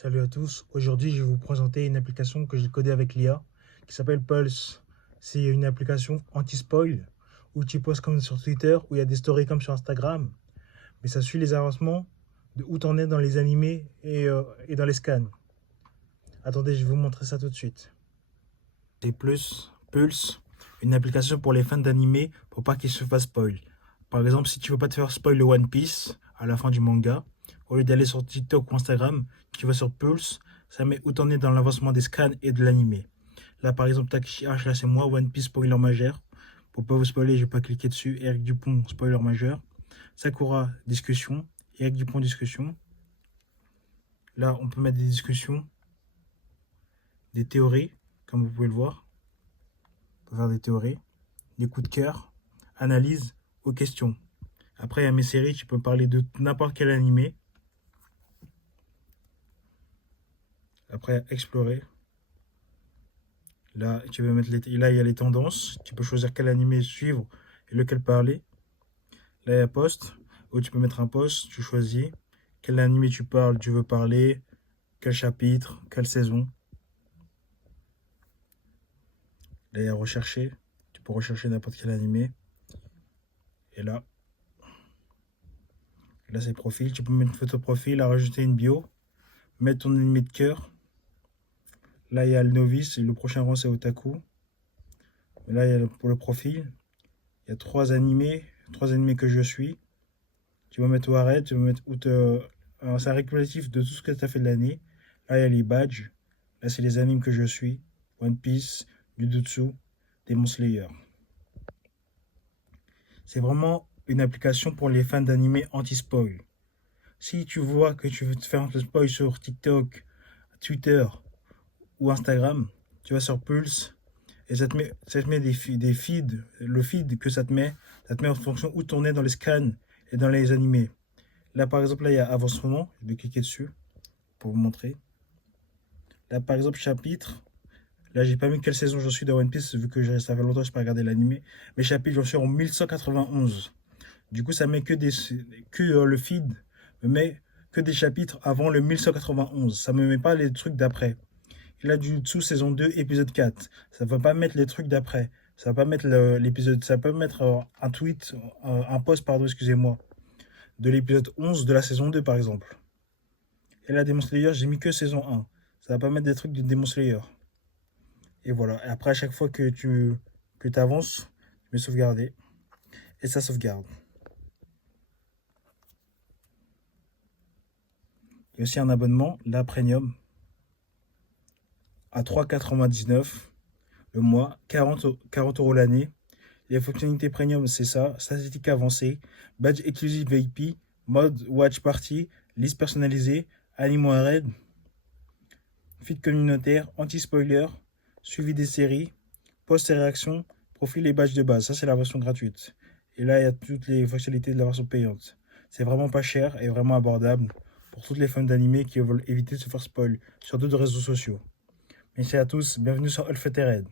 Salut à tous, aujourd'hui je vais vous présenter une application que j'ai codée avec l'IA qui s'appelle Pulse. C'est une application anti-spoil où tu postes comme sur Twitter, où il y a des stories comme sur Instagram, mais ça suit les avancements de où t'en es dans les animés et dans les scans. Attendez, je vais vous montrer ça tout de suite. C'est Pulse, une application pour les fans d'animés pour pas qu'ils se fassent spoil. Par exemple, si tu veux pas te faire spoil le One Piece à la fin du manga, au lieu d'aller sur TikTok ou Instagram, tu vas sur Pulse, ça met où t'en es dans l'avancement des scans et de l'animé. Là, par exemple, Takeshi H, là c'est moi, One Piece spoiler majeur. Pour pas vous spoiler, je vais pas cliquer dessus. Eric Dupont, spoiler majeur. Sakura, discussion. Eric Dupont, discussion. Là, on peut mettre des discussions, des théories, comme vous pouvez le voir. On peut faire des théories, des coups de cœur, analyse aux questions. Après, il y a mes séries, tu peux parler de n'importe quel animé. Après, explorer. Là, tu peux mettre là, il y a les tendances. Tu peux choisir quel animé suivre et lequel parler. Là, il y a post, où tu peux mettre un post, tu choisis quel animé tu veux parler, quel chapitre, quelle saison. Là, il y a rechercher. Tu peux rechercher n'importe quel animé. Et là c'est profil. Tu peux mettre une photo profil, rajouter une bio, mettre ton animé de cœur. Là, il y a le novice et le prochain rang, c'est Otaku. Là, il y a pour le profil, il y a trois animés que je suis. Tu vas mettre où arrête, tu vas mettre où te. C'est un récapitulatif de tout ce que tu as fait de l'année. Là, il y a les badges. Là, c'est les animes que je suis. One Piece, Jujutsu, Demon Slayer. C'est vraiment une application pour les fans d'animé anti-spoil. Si tu vois que tu veux te faire un spoil sur TikTok, Twitter ou Instagram, tu vas sur Pulse et ça te met des feeds, le feed que ça te met en fonction où tu es dans les scans et dans les animés. Là, par exemple, là, il y a avancement, je vais cliquer dessus pour vous montrer. Là, par exemple, chapitre. Là, j'ai pas mis quelle saison je suis dans One Piece, vu que ça fait longtemps que je n'ai pas regardé l'animé. Mais chapitre, j'en suis en 1191. Du coup, ça met le feed me met que des chapitres avant le 1191. Ça me met pas les trucs d'après. Et là, du dessous, saison 2, épisode 4. Ça va pas mettre les trucs d'après. Ça va pas mettre l'épisode. Ça peut mettre un tweet, un post, pardon, excusez-moi, de l'épisode 11 de la saison 2, par exemple. Et là, Demon Slayer, j'ai mis que saison 1. Ça va pas mettre des trucs de Demon Slayer. Et voilà. Et après, à chaque fois que tu avances, je vais sauvegarder. Et ça sauvegarde. Il y a aussi un abonnement, la Premium, à 3,99 le mois, 40 € l'année. Les fonctionnalités Premium, c'est ça, statistiques avancées, badge exclusif VIP, mode watch party, liste personnalisée, animaux à raid, feed communautaire, anti-spoiler, suivi des séries, post et réactions, profil et badge de base. Ça, c'est la version gratuite. Et là, il y a toutes les fonctionnalités de la version payante. C'est vraiment pas cher et vraiment abordable pour toutes les fans d'animé qui veulent éviter de se faire spoil sur d'autres réseaux sociaux. Merci à tous, bienvenue sur Alpha Red.